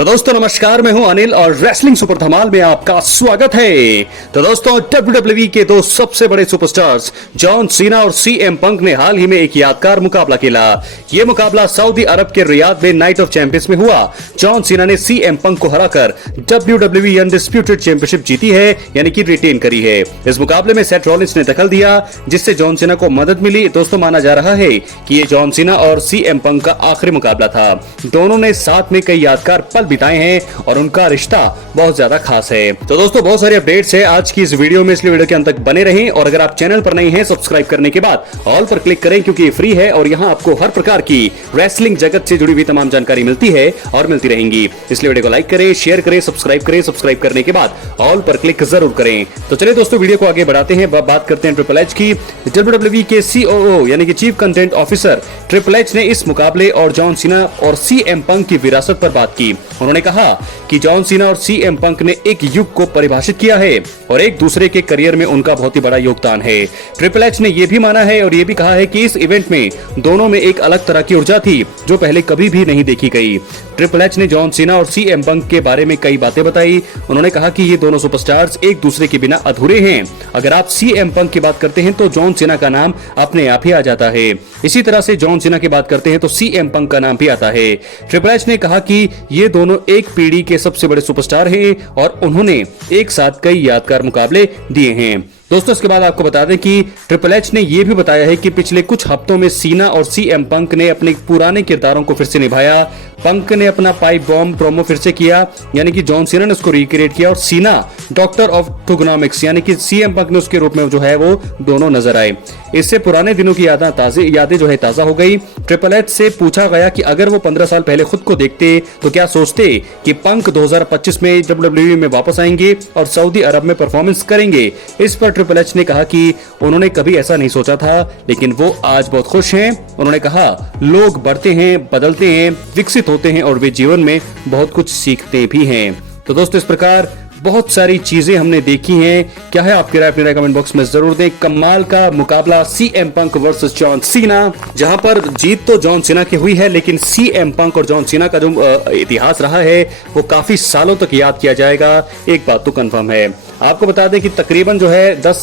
तो दोस्तों नमस्कार, मैं हूं अनिल और रेसलिंग सुपर धमाल में आपका स्वागत है। तो दोस्तों WWE के दो सबसे बड़े सुपरस्टार्स जॉन सीना और सीएम पंक ने हाल ही में एक यादगार मुकाबला खेला। यह मुकाबला सऊदी अरब के रियाद में नाइट ऑफ चैंपियंस में हुआ। जॉन सीना ने सीएम पंक को हराकर WWE अनडिस्प्यूटेड चैंपियनशिप जीती है, यानी कि रिटेन करी है। इस मुकाबले में सेथ रॉलिंस ने दखल दिया, जिससे जॉन सीना को मदद मिली। दोस्तों माना जा रहा है कि ये जॉन सीना और सीएम पंक का आखिरी मुकाबला था। दोनों ने साथ में कई यादगार पल बिताए हैं और उनका रिश्ता बहुत ज्यादा खास है। तो दोस्तों बहुत सारे अपडेट्स है आज की इस वीडियो में, इसलिए वीडियो के अंत तक बने रहें। और अगर आप चैनल पर नए हैं, सब्सक्राइब करने के बाद ऑल पर क्लिक करें, क्योंकि ये फ्री है और यहाँ आपको हर प्रकार की रेसलिंग जगत से जुड़ी हुई तमाम जानकारी मिलती है और मिलती रहेंगी। इसलिए वीडियो को लाइक करें, शेयर करें, सब्सक्राइब करें। सब्सक्राइब करने के बाद ऑल पर क्लिक जरूर करें। तो चलिए दोस्तों वीडियो को आगे बढ़ाते हैं। बात करते हैं ट्रिपल एच की। WWE के COO यानी कि chief content officer triple H ने इस मुकाबले और जॉन सीना और सीएम पंक की विरासत पर बात की। उन्होंने कहा कि जॉन सीना और सीएम पंक ने एक युग को परिभाषित किया है और एक दूसरे के करियर में उनका बहुत ही बड़ा योगदान है। ट्रिपल एच ने यह भी माना है और यह भी कहा है कि इस इवेंट में दोनों में एक अलग तरह की ऊर्जा थी जो पहले कभी भी नहीं देखी गई। ट्रिपल एच ने जॉन सीना और सीएम पंक के बारे में कई बातें बताई। उन्होंने कहा कि ये दोनों सुपरस्टार्स एक दूसरे के बिना अधूरे हैं। अगर आप सीएम पंक की बात करते हैं तो जॉन सीना का नाम अपने आप ही आ जाता है। इसी तरह से जॉन सीना की बात करते हैं तो सीएम पंक का नाम भी आता है। ट्रिपल एच ने कहा कि ये दोनों एक पीढ़ी के सबसे बड़े सुपरस्टार हैं और उन्होंने एक साथ कई यादगार मुकाबले दिए हैं। दोस्तों इसके बाद आपको बता दें कि ट्रिपल एच ने यह भी बताया है कि पिछले कुछ हफ्तों में सीना और सीएम पंक ने अपने पुराने किरदारों को फिर से निभाया। पंक ने अपना पाइप बॉम्ब प्रोमो फिर से किया, यानी कि जॉन सीना ने उसको रिक्रिएट किया और सीना डॉक्टर ऑफ टोगोनॉमिक्स यानी कि सीएम पंक ने उसके रूप में जो है वो दोनों नजर आए। इससे पुराने दिनों की यादें जो है ताजा हो गई। ट्रिपल एच से पूछा गया कि अगर वो 15 साल पहले खुद को देखते तो क्या सोचते कि पंक 2025 में WWE में वापस आएंगे और सऊदी अरब में परफॉर्मेंस करेंगे। इस पर ट्रिपल एच ने कहा कि उन्होंने कभी ऐसा नहीं सोचा था, लेकिन वो आज बहुत खुश हैं। उन्होंने कहा लोग बढ़ते हैं, बदलते हैं, विकसित होते हैं और वे जीवन में बहुत कुछ सीखते भी हैं। तो दोस्तों इस प्रकार बहुत सारी चीजें हमने देखी हैं। क्या है आपकी राय, अपनी राय कमेंट बॉक्स में जरूर दें। कमाल का मुकाबला CM Punk versus John Cena, जहां पर जीत तो जॉन सीना की हुई है, लेकिन सीएम पंक और जॉन सीना का जो इतिहास रहा है वो काफी सालों तक याद किया जाएगा। एक बात तो कंफर्म है। आपको बता दें कि तकरीबन जो है 10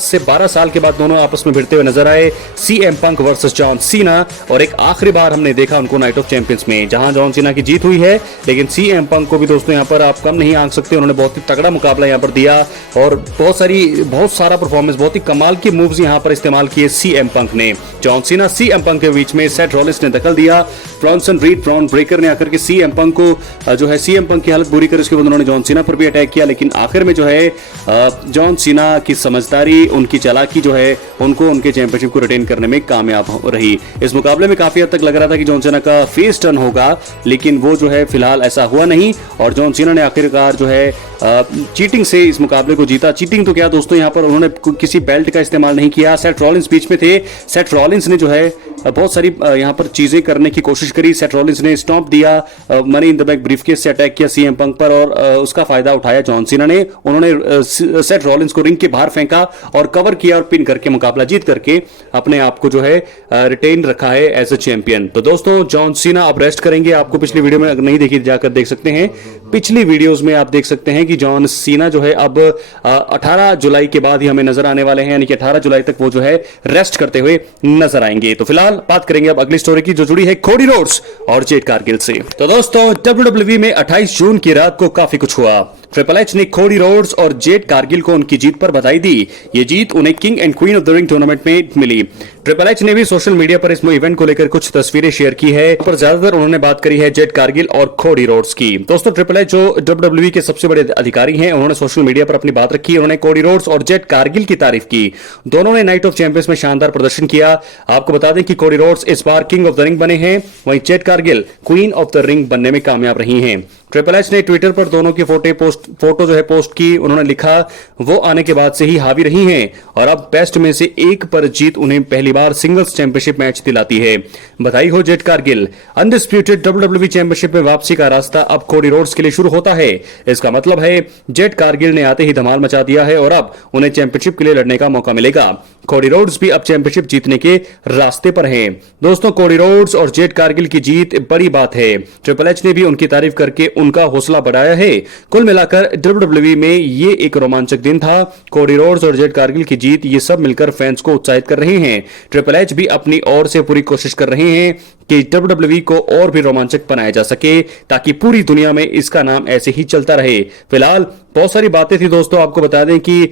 से 12 साल के बाद दोनों आपस में भिड़ते हुए नजर आए, CM Punk versus John Cena. और एक आखिरी बार हमने देखा उनको नाइट ऑफ चैंपियंस में, जहां जॉन सीना की जीत हुई है, लेकिन सीएम पंक को भी दोस्तों यहां पर आप कम नहीं आंक सकते। उन्होंने बहुत ही तगड़ा मुकाबला यहां पर दिया और बहुत सारा परफॉर्मेंस, बहुत ही कमाल की मूव्स यहां पर इस्तेमाल किए सीएम पंक ने। जॉन सीना सीएम पंक के बीच में सेथ रॉलिंस ने दखल दिया। ब्रॉन्सन रीड ब्रॉन ब्रेकर ने आकर के सीएम पंक को जो है सीएम पंक की हालत बुरी कर, उसके बाद उन्होंने जॉन सीना पर भी अटैक किया, लेकिन आखिर में जो है जॉन सीना की समझदारी, उनकी चालाकी जो है उनको उनके चैंपियनशिप को रिटेन करने में कामयाब रही। इस मुकाबले में काफी हद तक लग रहा था कि जॉन सीना का फेस टर्न होगा, लेकिन वो जो है फिलहाल ऐसा हुआ नहीं और जॉन सीना ने आखिरकार जो है चीटिंग से इस मुकाबले को जीता। चीटिंग तो क्या दोस्तों, यहाँ पर उन्होंने किसी बेल्ट का इस्तेमाल नहीं किया। सेथ रॉलिंस बीच में थे, सेथ रॉलिंस ने जो है बहुत सारी यहाँ पर चीजें करने की कोशिश करी। सेथ रॉलिंस ने स्टॉम्प दिया, money in the bank briefcase से अटैक किया सीएम पंक पर और उसका फायदा उठाया जॉन सीना ने। उन्होंने सेथ रॉलिंस को रिंग के बाहर फेंका और कवर किया और पिन करके मुकाबला जीत करके अपने आप को जो है रिटेन रखा है एज अ चैंपियन। तो दोस्तों जॉन सीना अब रेस्ट करेंगे। आपको पिछली वीडियो में अगर नहीं देखी जाकर देख सकते हैं, पिछली वीडियोस में आप देख सकते हैं कि जॉन सीना जो है अब 18 जुलाई के बाद ही हमें नजर आने वाले हैं, यानी कि 18 जुलाई तक वो जो है रेस्ट करते हुए नजर आएंगे। तो फिलहाल बात करेंगे अब अगली स्टोरी की, जो जुड़ी है कोडी रोड्स और जेड कारगिल से। तो दोस्तों WWE में 28 जून की रात को काफी कुछ हुआ। ट्रिपल एच ने कोडी रोड्स और जेड कारगिल को उनकी जीत पर बधाई दी। ये जीत उन्हें king and queen of the ring tournament में मिली। ट्रिपल एच ने भी सोशल मीडिया पर इस इवेंट को लेकर कुछ तस्वीरें शेयर की है, पर ज्यादातर उन्होंने बात करी है जेड कारगिल और कोडी रोड्स की। दोस्तों ट्रिपल एच जो WWE के सबसे बड़े अधिकारी हैं, उन्होंने सोशल मीडिया पर अपनी बात रखी। उन्होंने कोडी रोड्स और जेड कारगिल की तारीफ की। दोनों ने नाइट ऑफ चैंपियंस में शानदार प्रदर्शन किया। आपको बता दें कि कोडी रोड्स इस बार किंग ऑफ द रिंग बने हैं, वहीं Jade Cargill queen of the ring बनने में कामयाब रही हैं। ट्रिपल एच ने ट्विटर पर दोनों की फोटो पोस्ट फोटो जो है पोस्ट की, उन्होंने लिखा वो आने के बाद से ही हावी रही हैं और अब बेस्ट में से एक पर जीत उन्हें पहली बार सिंगल्स चैंपियनशिप मैच दिलाती है। बधाई हो jet Kargil, undisputed WWE championship में वापसी का रास्ता अब कोडी रोड्स के लिए शुरू होता है। इसका मतलब है जेट कारगिल ने आते ही धमाल मचा दिया है और अब उन्हें चैंपियनशिप के लिए लड़ने का मौका मिलेगा। कोडी रोड्स भी अब चैंपियनशिप जीतने के रास्ते पर हैं। दोस्तों, कोडी रोड्स और जेट कारगिल की जीत बड़ी बात है। ट्रिपल एच ने भी उनकी तारीफ करके उनका हौसला बढ़ाया है। कुल मिलाकर WWE में ये एक रोमांचक दिन था। कोडी रोड्स और जेट कारगिल की जीत, ये सब मिलकर फैंस को उत्साहित कर रहे हैं। ट्रिपल एच भी अपनी ओर से पूरी कोशिश कर रहे हैं कि WWE को और भी रोमांचक बनाया जा सके ताकि पूरी दुनिया में इसका नाम ऐसे ही चलता रहे। फिलहाल बहुत सारी बातें थी दोस्तों, आपको बता दें कि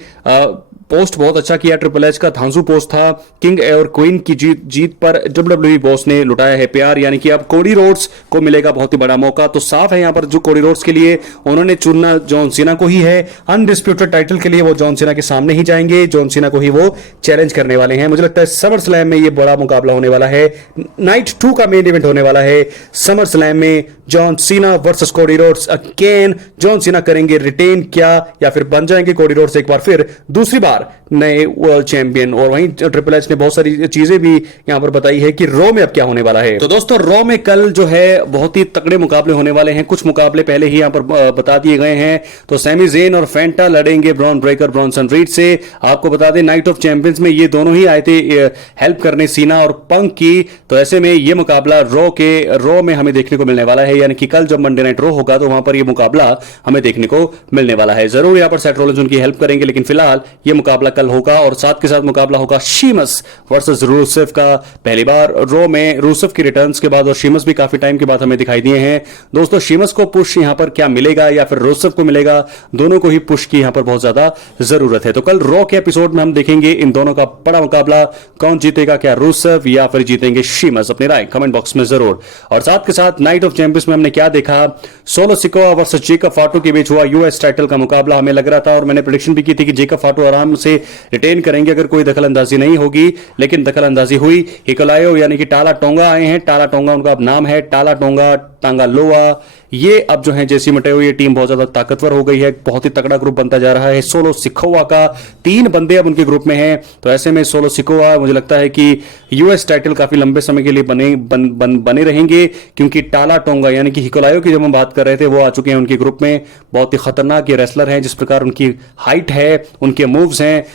पोस्ट बहुत अच्छा किया ट्रिपल एच का, धांसू पोस्ट था। किंग और क्वीन की जीत पर WWE बॉस ने लुटाया है प्यार, यानी कि अब कोडी रोड्स को मिलेगा बहुत ही बड़ा मौका। तो साफ है यहां पर जो कोडी रोड्स के लिए उन्होंने चुनना जॉन सीना को ही है। अनडिस्प्यूटेड टाइटल के लिए वो जॉन सीना के सामने ही जाएंगे, जॉन सीना को ही वो चैलेंज करने वाले हैं। मुझे लगता है समर स्लैम में ये बड़ा मुकाबला होने वाला है। नाइट 2 का मेन इवेंट होने वाला है समर स्लैम में। John Cena versus Cody Rhodes again. John Cena करेंगे रिटेन क्या, या फिर बन जाएंगे कोडी रोड्स एक बार फिर दूसरी बार नए वर्ल्ड चैंपियन। और वहीं ट्रिपल एच ने बहुत सारी चीजें भी यहां पर बताई है कि रॉ में अब क्या होने वाला है। तो दोस्तों, रॉ में कल जो है बहुत ही तगड़े मुकाबले होने वाले हैं। कुछ मुकाबले पहले ही यहां पर बता दिए गए हैं। तो सैमी ज़ेन और फेंटा लड़ेंगे ब्रॉन ब्रेकर ब्रॉन्सन रीड से। आपको बता दें नाइट ऑफ चैंपियंस में ये दोनों ही आए थे हेल्प करने सीना और पंक की। तो ऐसे में ये मुकाबला रॉ में हमें देखने को मिलने वाला है, यानी कि कल जब मंडे नाइट रॉ होगा तो वहां पर ये मुकाबला हमें देखने को मिलने वाला है। जरूर यहां पर सेथ रॉलिंस उनकी हेल्प करेंगे, लेकिन फिलहाल ये मुकाबला कल होगा। और साथ के साथ मुकाबला होगा शीमस वर्सेस रूसेव का। पहली बार रॉ में रूसेव की रिटर्न्स के बाद, और शीमस भी काफी टाइम के बाद हमें दिखाई दिए हैं। दोस्तों, शीमस को पुश यहां पर क्या मिलेगा या फिर रूसेव को मिलेगा, दोनों को ही पुश की यहां पर बहुत ज्यादा जरूरत है। तो कल रॉ के एपिसोड में हम देखेंगे इन दोनों का बड़ा मुकाबला। कौन जीतेगा, क्या रूसेव या फिर जीतेंगे शीमस? अपनी राय कमेंट बॉक्स में जरूर। और साथ के साथ नाइट ऑफ चैंपियंस में हमने क्या देखा, सोलो सिकोआ वर्सेस जेकब फाटू के बीच हुआ यूएस टाइटल का मुकाबला। हमें लग रहा था और मैंने प्रेडिक्शन भी की थी कि जेकब फाटू आराम से रिटेन करेंगे अगर कोई दखल अंदाजी नहीं होगी, लेकिन दखल अंदाजी हुई। हिकोलायो यानी कि टाला टोंगा आए हैं। टाला टोंगा उनका अब नाम है, टाला टोंगा टांगा लोआ। ये अब जो है जेसी मटेओ, ये टीम बहुत ज्यादा ताकतवर हो गई है। बहुत ही तगड़ा ग्रुप बनता जा रहा है। सोलो सिकोआ का 3 बंदे अब उनके ग्रुप में हैं। तो ऐसे में सोलो सिकोआ मुझे लगता है कि यूएस टाइटल काफी लंबे समय के लिए बने रहेंगे, क्योंकि टाला टोंगा यानी कि हिकोलायो की जब हम बात कर रहे थे वो आ चुके हैं उनके ग्रुप में। बहुत ही खतरनाक ये रेसलर हैं। जिस प्रकार उनकी हाइट है, उनके मूव्स हैं,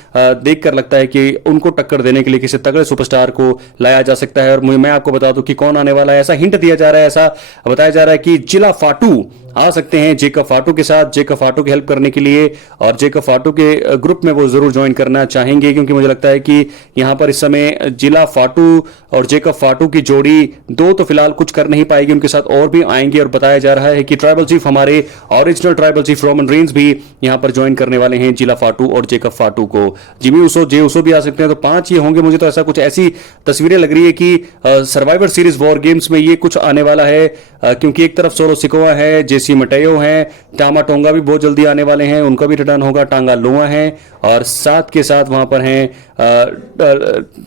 देखकर लगता है कि उनको टक्कर देने के लिए किसी तगड़े सुपरस्टार को लाया जा सकता है। और मैं आपको बता दूं कि कौन आने वाला है, ऐसा हिंट दिया जा रहा है, ऐसा बताया जा रहा है कि जिला फाटू आ सकते हैं जेकब फाटू के साथ, जेकब फाटू की हेल्प करने के लिए। और जेकब फाटू के ग्रुप में वो जरूर ज्वाइन करना चाहेंगे, क्योंकि मुझे लगता है कि यहां पर इस समय जिला फाटू और जेकब फाटू की जोड़ी 2 तो फिलहाल कुछ कर नहीं पाएगी, उनके साथ और भी आएंगे। और बताया जा रहा है कि ट्राइबल चीफ, हमारे original tribal chief Roman Reigns भी यहां पर ज्वाइन करने वाले हैं जिला फाटू और जेकब फाटू को। जिमी उसो, जे उसो भी आ सकते हैं। तो 5 ये होंगे। मुझे तो ऐसा कुछ ऐसी तस्वीरें लग रही है कि सर्वाइवर सीरीज वॉर गेम्स में ये कुछ आने वाला है, क्योंकि एक तरफ सोलो सिकोआ है, जेसी मटेओ हैं, टामा टोंगा भी बहुत जल्दी आने वाले हैं, उनका भी रिटर्न होगा, टांगा लोआ है। और साथ के साथ वहां पर हैं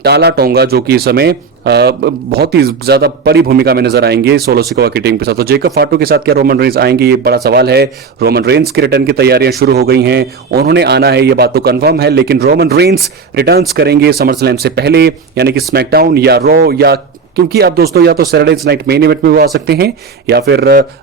टाला टोंगा, जो कि इस समय बहुत ही ज्यादा बड़ी भूमिका में नजर आएंगे सोलो सिकोआ की टीम के साथ। तो जेकब फाटू के साथ क्या रोमन रेंस आएंगे, ये बड़ा सवाल है। रोमन रेंस के रिटर्न की तैयारियां शुरू हो गई हैं, उन्होंने आना है, ये बात तो कंफर्म है। लेकिन रोमन रेंस रिटर्न्स करेंगे समर स्लैम से पहले, यानी कि स्मैकडाउन या रॉ, या क्योंकि अब दोस्तों या तो सैटरडे नाइट मेन इवेंट में वो आ सकते हैं, या फिर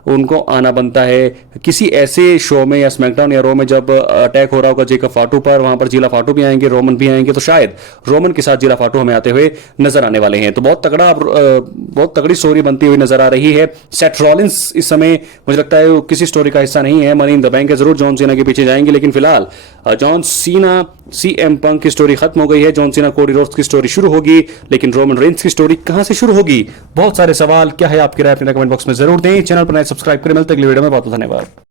उनको आना बनता है किसी ऐसे शो में, या स्मैकडाउन या रॉ में जब अटैक हो रहा होगा जेकब फाटू पर, वहां पर जिला फाटू भी आएंगे, रोमन भी आएंगे। तो शायद रोमन के साथ जिला फाटू हमें आते हुए नजर आने वाले हैं। तो बहुत तगड़ी स्टोरी बनती हुई नजर आ रही है। सेथ रॉलिंस इस समय मुझे लगता है किसी स्टोरी का हिस्सा नहीं है। मनी इन द बैंक है, जरूर जॉन सीना के पीछे जाएंगे, लेकिन फिलहाल जॉन सीना सीएम पंक की स्टोरी खत्म हो गई है। जॉन सीना कोडी रोड्स की स्टोरी शुरू होगी, लेकिन रोमन रेंस की स्टोरी कहां से शुरू होगी? बहुत सारे सवाल। क्या है आपकी राय, अपने कमेंट बॉक्स में जरूर दें। चैनल पर नए सब्सक्राइब करें। मिलते अगली वीडियो में। बहुत धन्यवाद।